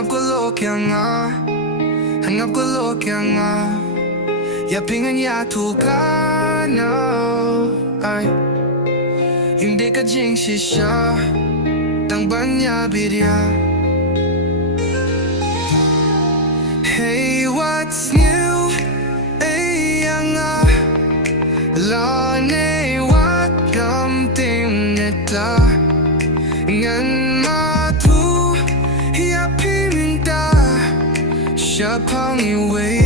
Hanap ko lo kya nga, hanap ko lo kya nga. Yapingan ya thuh khana ay Ymdei ka jingshisha Tang banya biria. Hey, what's new? Eiei, la nei wat kam tynnat Ngan thuh Phim Treh Shaphang I Wei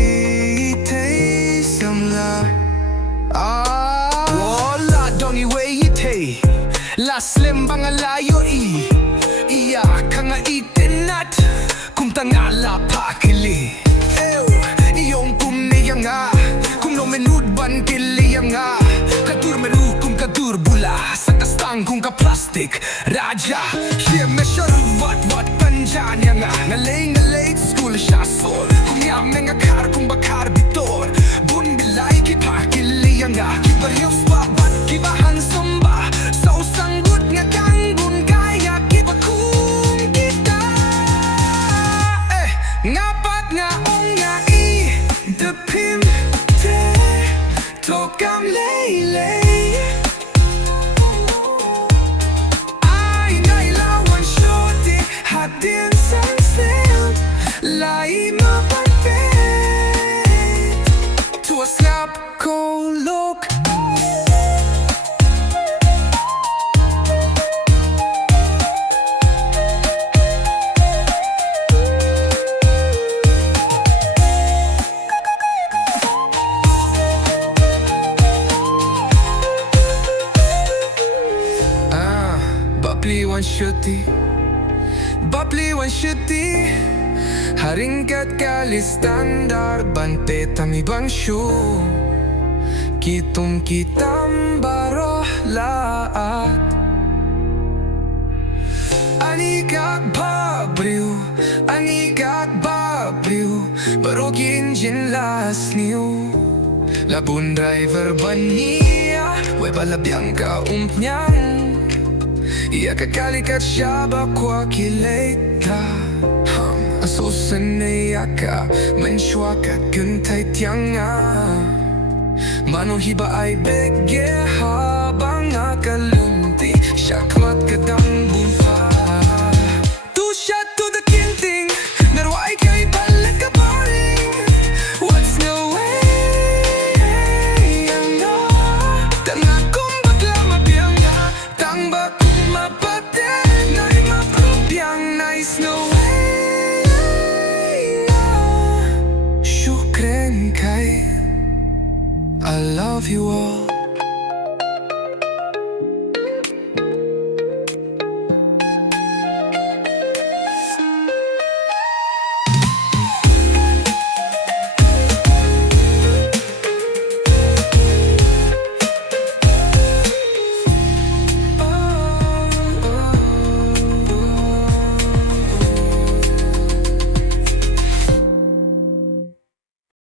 I thei samla Wala dong I Wei I thei La slem bangalayo I Iya kanga I tynnat Kumta nga la phah kylli Iyong kumne nga Kumno menudban kylli nga Kadur meru kum kadur bula Sakta Stang kung ka plastic Raja Khie me sharud wat panjan nga Ngan Lei school siya sol Kung yam nga kar kung bakar bitor Bun bilay ki phah kylli nga Kiba hills pa bat kiba handsome ba So sanggut nga kang bun kaya kiba kung kita Ngapat nga ong nga I The Phim Treh To Kam Lei Lei Ynda I shoti Hadin sang sngew Lai mapagpit Thuh sngap paralok Bapli wan shuti Haringkat kali standar Bante tami bang shu Kitum kitam baroh laat Anikak babriu Barokin jin las new Labun driver bania We balabyang ka umpnyang Ia kakalikat siya bakwa kilita Asusan na yaka Mensywa ka guntay tiyanga Mano hiba ay begge habang akalunti Syakmat kadang bunfa Tu siya to the kinting Narway kay balik ka paring What's no way Tang akong bakla mabiyang Tang bakong mapatek Na'y mapapiyang Nice no way Shukren kay I love you all